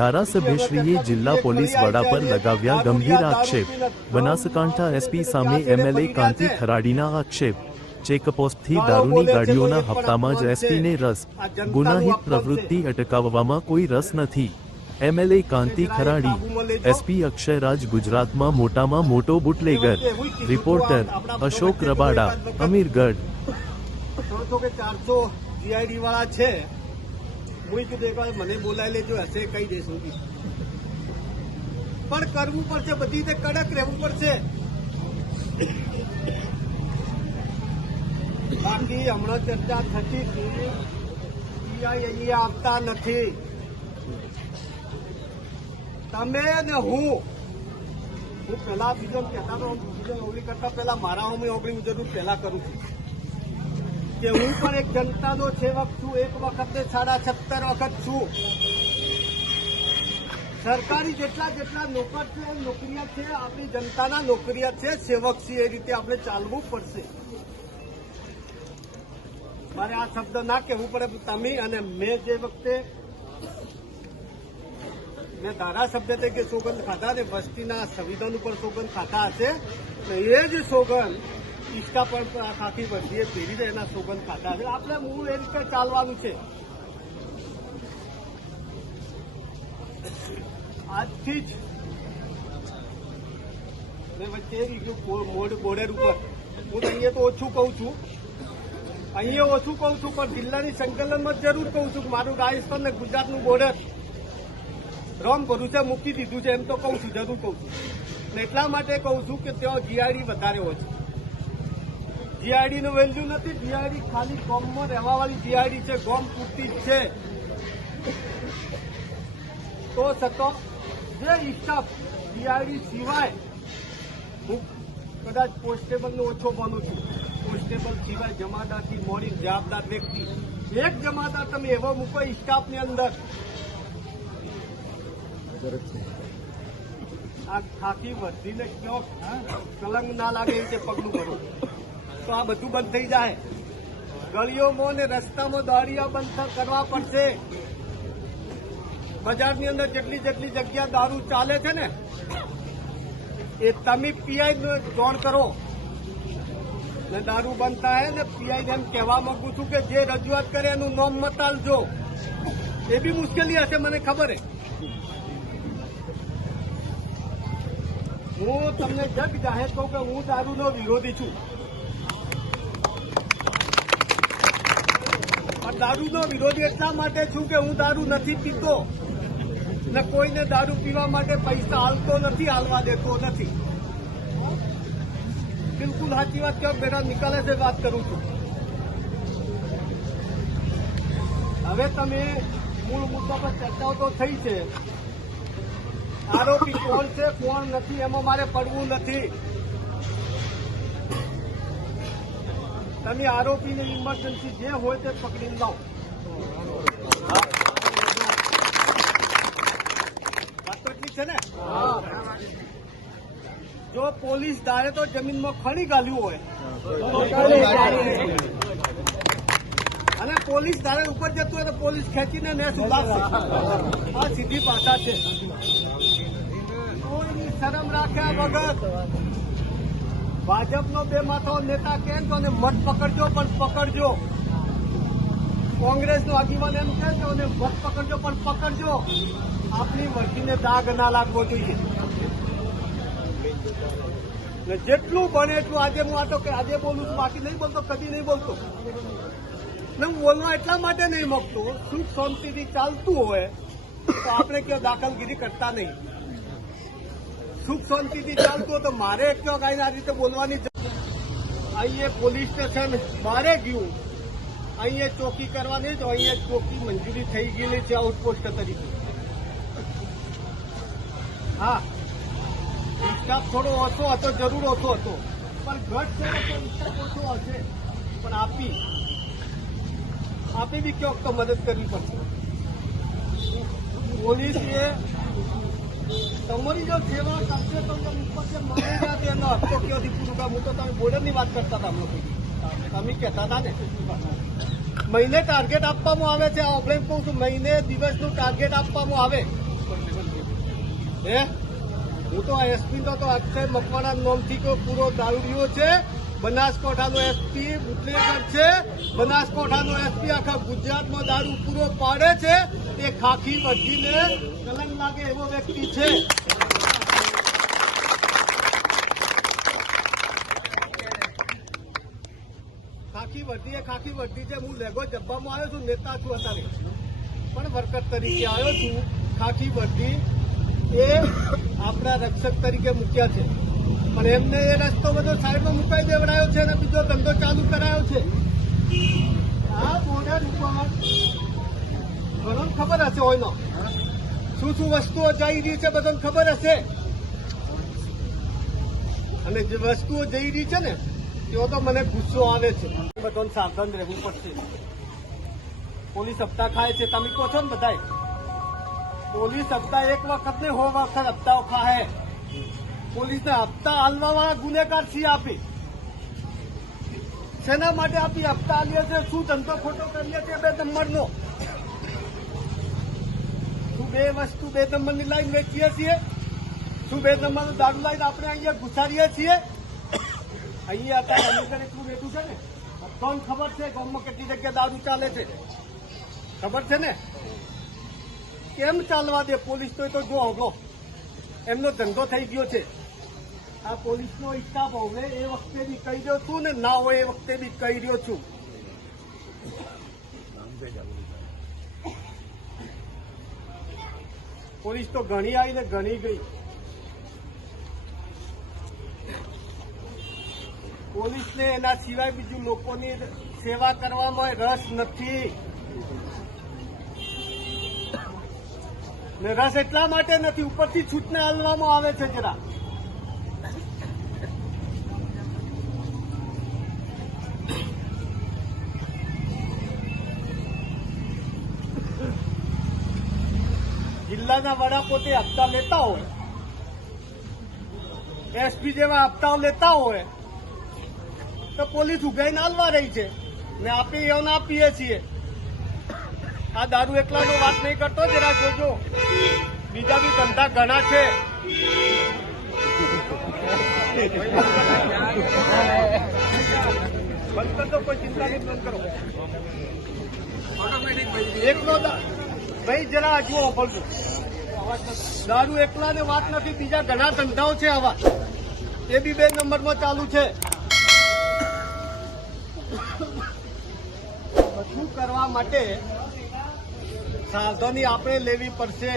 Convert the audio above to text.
ધારાસભ્યશ્રીએ જિલ્લા પોલીસ વડા પર લગાવ્યા ગંભીર આક્ષેપ. બનાસકાંઠા એસપી સામે એમએલએ કાંતિ ખરાડીના આક્ષેપ. ચેકપોસ્ટથી દારૂની ગાડીઓના હપ્તામાં જ એસપીને રસ. ગુનાહિત પ્રવૃત્તિ અટકાવવામાં કોઈ રસ નથી. એમએલએ કાંતિ ખરાડી, એસપી અક્ષયરાજ ગુજરાતમાં મોટામાં મોટો બુટલેગર. રિપોર્ટર અશોક રબાડા, અમીરગઢ. ચારસો જીઆઈડી વાળા છે. હું કીધું એક મને બોલાવી લેજો, હશે કહી દઈશું પણ કરવું પડશે, બધી રીતે કડક રહેવું પડશે. બાકી હમણાં ચર્ચા થતી અહીંયા આવતા નથી. તમે ને હું હું પેલા બીજો કહેતા ઓગળી કરતા પેલા મારા હું ઓગણી જરૂર પેલા કરું છું. કે હું પણ એક જનતાનો સેવક છું. એક વખતે સાડા સત્તર વખત છું. સરકારી જેટલા જેટલા નોકર છે, એ નોકરિયાત છે, આપણી જનતાના નોકરિયાત છે. સેવક છે એ રીતે આપણે ચાલવું પડશે. મારે આ શબ્દ ના કહેવું પડે તમે અને મેં જે વખતે મેં ધારાસભ્ય તરીકે સોગંદ ખાધા ને વસ્તીના સંવિધાન ઉપર સોગંદ ખાતા હશે, તો એ જ સોગંદ ઈષ્ટા પણ ખાતી વધીએ પેઢી એના સોગંદ ખાતા છે આપણે મૂળ એ રીતે ચાલવાનું છે. આજથી જ વચ્ચે બોર્ડર ઉપર. હું અહીંયા તો ઓછું કહું છું. અહીંયા ઓછું કહું છું, પણ જિલ્લાની સંકલનમાં જરૂર કહું છું મારું રાજસ્થાન ને ગુજરાતનું બોર્ડર રોમ ભરૂચે મૂકી દીધું છે એમ તો કહું છું, જરૂર કહું છું. એટલા માટે કહું છું કે ત્યાં જીઆઈડી વધારે હોય છે. જીઆઈડી નું વેલ્યુ નથી. જીઆઈડી ખાલી ગોમમાં રહેવા વાળી જીઆઈડી છે. ગોમ પૂરતી જ છે. તો છતાં જે સ્ટાફ જીઆઈડી સિવાય હું કદાચ કોન્સ્ટેબલ નો ઓછો બનું છું. કોન્સ્ટેબલ સિવાય જમાદારથી મોડી જવાબદાર વ્યક્તિ. એક જમાદાર તમે એવો મૂકો સ્ટાફની અંદર. આ ખાકી વધીને કયો કલંક ના લાગે એ પગલું ભરું. તો આ બધું બંધ થઈ જાય. ગલીઓમાં ને રસ્તામાં દાળિયા બંધ કરવા પડશે. બજારની અંદર જેટલી જેટલી જગ્યા દારૂ ચાલે છે ને, એ તમે પીઆઈ જોણ કરો. ને દારૂ બંધ થાય ને પીઆઈ એમ કહેવા માંગુ છું કે જે રજૂઆત કરે એનું નોમ મતાલજો. એ બી મુશ્કેલી હશે મને ખબર હે. હું તમને જગ જાહેર કહું કે હું દારૂનો વિરોધી છું. દારૂનો વિરોધ એટલા માટે છું કે હું દારૂ નથી પીતો. ને કોઈને દારૂ પીવા માટે પૈસા હાલતો નથી હાલવા દેતો નથી. બિલકુલ સાચી વાત કહો, બેટા, નિકાલે છે વાત કરું છું. હવે તમે મૂળ મુદ્દા પર ચર્ચાઓ તો થઈ છે. આરોપી કોણ છે, કોણ નથી, એમાં મારે પડવું નથી. તમે આરોપીને ઇમરજન્સી જે હોય તે પકડી લાવો. છે ને? જો પોલીસ ધારે તો જમીનમાં ખણી ગાલ્યું હોય. અને પોલીસ ધારે ઉપર જતું હોય તો પોલીસ ખેંચીને ને સુધારશે આ સીધી પાછા છે. શરમ રાખ્યા વગર ભાજપનો બે માથો નેતા કેમ તો અને મત પકડજો પણ પકડજો? કોંગ્રેસનો આગેવાન એમ કહે છે અને મત પકડજો પણ પકડજો. આપણી મરજીને દાગ ના લાગવો જોઈએ. ને જેટલું બને એટલું આજે હું આટો કે આજે બોલું છું, બાકી નહીં બોલતો, કદી નહીં બોલતો. ને હું બોલવા એટલા માટે નહીં મગતો, સુખ શાંતિથી ચાલતું હોય, તો આપણે ક્યાં દાખલગીરી કરતા નહીં. સુખ શાંતિથી ચાલતું તો મારે કયો કાંઈ આ રીતે બોલવાની અહીંયા પોલીસ સ્ટેશન મારે ગયું. અહીંયા ચોકી કરવાની તો અહીંયા ચોકી મંજૂરી થઈ ગયેલી છે આઉટપોસ્ટ તરીકે. હા. સ્ટાફ થોડો ઓછો હતો, જરૂર ઓછો હતો. પણ ઘટ છે ઓછો હશે. પણ આપી. આપી બી ક્યાંક તો મદદ કરવી પડશે. પોલીસે તમારી જો સેવા કરશે તો ઉપર જે મળી જાય એનો હપ્તો ક્યાંથી પૂરું કામ હું તો તમે વાત કરતા હતા હમણાં તમે કહેતા હતા ને. મહિને ટાર્ગેટ આપવામાં આવે છે આપણે કહું છું, મહિને દિવસનું ટાર્ગેટ આપવામાં આવે. હે? હું તો એસપી તો અક્ષય મકવાના નોમથી કોઈ પૂરો દારૂડિયો છે. બનાસકાંઠાનો એસપી બુટલેગર છે. બનાસકાંઠાનો એસપી આખા ગુજરાતમાં દારૂ પૂરો પાડે છે. એ ખાખી વધીને કલંક લાગે એવો વ્યક્તિ છે. ખાખી વર્દી એ ખાખી વર્દી છે હું લેગો જબ્બામાં આવ્યો છું, નેતા છું અત્યારે. પણ વર્કર તરીકે આવ્યો છું. ખાખી વર્દી એ આપણા રક્ષક તરીકે મૂક્યા છે. પણ એમને એ રસ્તો બધો સાઈડમાં મુકાઈ દેવડાયો છે અને બીજો ધંધો ચાલુ કરાયો છે. આ બોર્ડર ઘણો ખબર હશે હોયનો શું શું વસ્તુઓ જઈ રહી છે બધાને ખબર હશે? અને જે વસ્તુઓ જઈ રહી છે ને, તેઓ તો મને ગુસ્સો આવે છે. બધાને સાવધાન રહેવું પડશે. પોલીસ હપ્તા ખાય છે, તમે કહો છો ને બધાય? પોલીસ હપ્તા એક વખત ને હો વખત હપ્તાઓ ખાય. પોલીસને હપ્તા હાલવાવાળા ગુનેગાર છીએ આપી. શેના માટે આપી હપ્તા આલીએ છે? શું ધંધો ખોટો કરીએ છીએ બે નંબરનો? શું બે વસ્તુ બે નંબરની લાઈન વેચીએ છીએ? શું બે નંબરનો દારૂ લાઈન આપણે અહીંયા ઘુસાડીએ છીએ? અહીંયા અત્યારે અમીગર એટલું વેચું છે ને? કોણ ખબર છે ગામમાં કેટલી જગ્યાએ દારૂ ચાલે છે? ખબર છે ને? કેમ ચાલવા દે પોલીસ તો એ તો જો હગો. એમનો ધંધો થઈ ગયો છે. આ પોલીસનો સ્ટાફ હોવે એ વખતે બી કહી રહ્યો છું ને ના હોય એ વખતે બી કહી રહ્યો છું. પોલીસ તો ઘણી આવી ને ઘણી ગઈ. પોલીસને એના સિવાય બીજું લોકોની સેવા કરવામાં રસ નથી. ને એટલા માટે નથી, ઉપરથી છૂટને હાલવામાં આવે છે જરા. જિલ્લાના વડા પોતે હપ્તા લેતા હોય. એસપી જેવા હપ્તાઓ લેતા હોય. તો પોલીસ ઉગાઈને હાલવા રહી છે. ને આપણે એઓને આપીએ છીએ. આ દારૂ એકલાનો વાત નહીં કરતો જરા જોજો. બીજા બી ધંધા ઘણા છે. બંધ કરતો કોઈ ચિંતા નહીં, બંધ કરો. એકલો ભાઈ, જરા જુઓ બોલજો દારૂ એકલા ને વાત નથી, બીજા ઘણા ધંધાઓ છે આવા. એ બી બે નંબરમાં ચાલુ છે. બધું કરવા માટે સાવધાની આપણે લેવી પડશે.